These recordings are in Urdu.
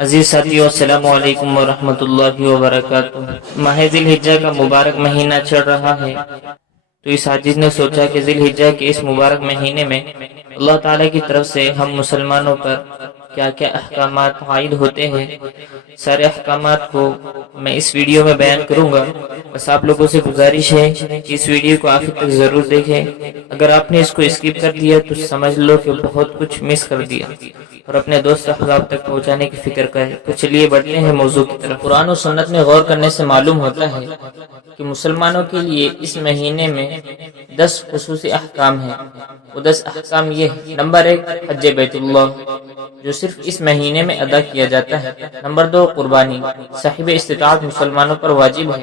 عزیز ساتھیو، السلام علیکم ورحمۃ اللہ وبرکاتہ۔ ماہ ذی الحجہ کا مبارک مہینہ چڑھ رہا ہے، تو اس حاجی نے سوچا کہ ذی الحجہ کے اس مبارک مہینے میں اللہ تعالیٰ کی طرف سے ہم مسلمانوں پر کیا کیا احکامات عائد ہوتے ہیں، سارے احکامات کو میں اس ویڈیو میں بیان کروں گا۔ بس آپ لوگوں سے گزارش ہے کہ اس ویڈیو کو آخر تک ضرور دیکھیں۔ اگر آپ نے اس کو اسکپ کر دیا تو سمجھ لو کہ بہت کچھ مس کر دیا، اور اپنے دوست احباب تک پہنچانے کی فکر کریں۔ تو چلیے بڑھتے ہیں موضوع کی طرف۔ قرآن و سنت میں غور کرنے سے معلوم ہوتا ہے کہ مسلمانوں کے لیے اس مہینے میں 10 خصوصی احکام ہیں۔ وہ 10 احکام یہ ہیں: نمبر 1، حج بیت اللہ، جو صرف اس مہینے میں ادا کیا جاتا ہے۔ نمبر 2، قربانی، صاحب استطاعت مسلمانوں پر واجب ہے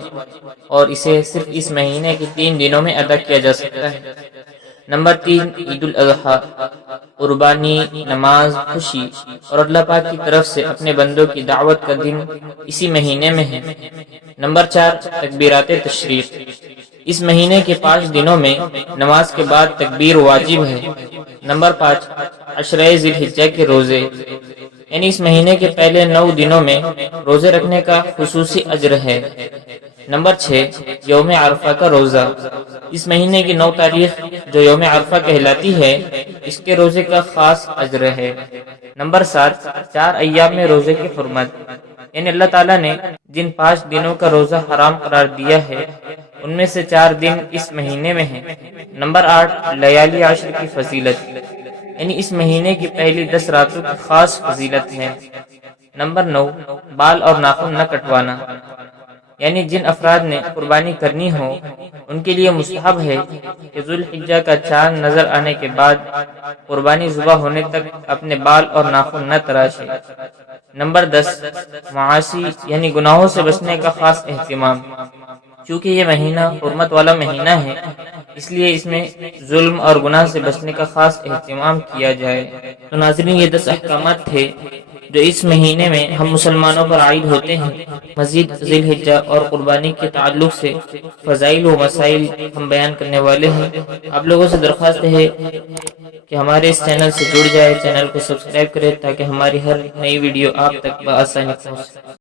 اور اسے صرف اس مہینے کے 3 دنوں میں ادا کیا جا سکتا ہے۔ نمبر 3، عید الاضحیٰ، قربانی، نماز، خوشی اور اللہ پاک کی طرف سے اپنے بندوں کی دعوت کا دن اسی مہینے میں ہے۔ نمبر 4، تکبیرات تشریق، اس مہینے کے 5 دنوں میں نماز کے بعد تکبیر واجب ہے۔ نمبر 5، عشرہ ذی الحجہ کے روزے، یعنی اس مہینے کے پہلے 9 دنوں میں روزے رکھنے کا خصوصی اجر ہے۔ نمبر 6، یوم عرفہ کا روزہ، اس مہینے کی 9 تاریخ جو یوم عرفہ کہلاتی ہے، اس کے روزے کا خاص اجر ہے۔ نمبر 7، 4 ایام میں روزے کی حرمت، یعنی اللہ تعالیٰ نے جن 5 دنوں کا روزہ حرام قرار دیا ہے ان میں سے 4 دن اس مہینے میں ہیں۔ نمبر 8، لیالی عشر کی فضیلت، یعنی اس مہینے کی پہلی 10 راتوں کی خاص فضیلت ہے۔ نمبر 9، بال اور ناخن نہ کٹوانا، یعنی جن افراد نے قربانی کرنی ہو ان کے لیے مستحب ہے کہ ذو الحجہ کا چاند نظر آنے کے بعد قربانی ذبح ہونے تک اپنے بال اور ناخن نہ تراشے۔ نمبر 10، معاصی، یعنی گناہوں سے بچنے کا خاص اہتمام، چونکہ یہ مہینہ حرمت والا مہینہ ہے اس لیے اس میں ظلم اور گناہ سے بچنے کا خاص اہتمام کیا جائے۔ تو ناظرین، یہ 10 احکامات تھے جو اس مہینے میں ہم مسلمانوں پر عائد ہوتے ہیں۔ مزید ذی الحجہ اور قربانی کے تعلق سے فضائل و مسائل ہم بیان کرنے والے ہیں۔ آپ لوگوں سے درخواست ہے کہ ہمارے اس چینل سے جڑ جائے، چینل کو سبسکرائب کریں تاکہ ہماری ہر نئی ویڈیو آپ تک بآسانی پہنچ سکے۔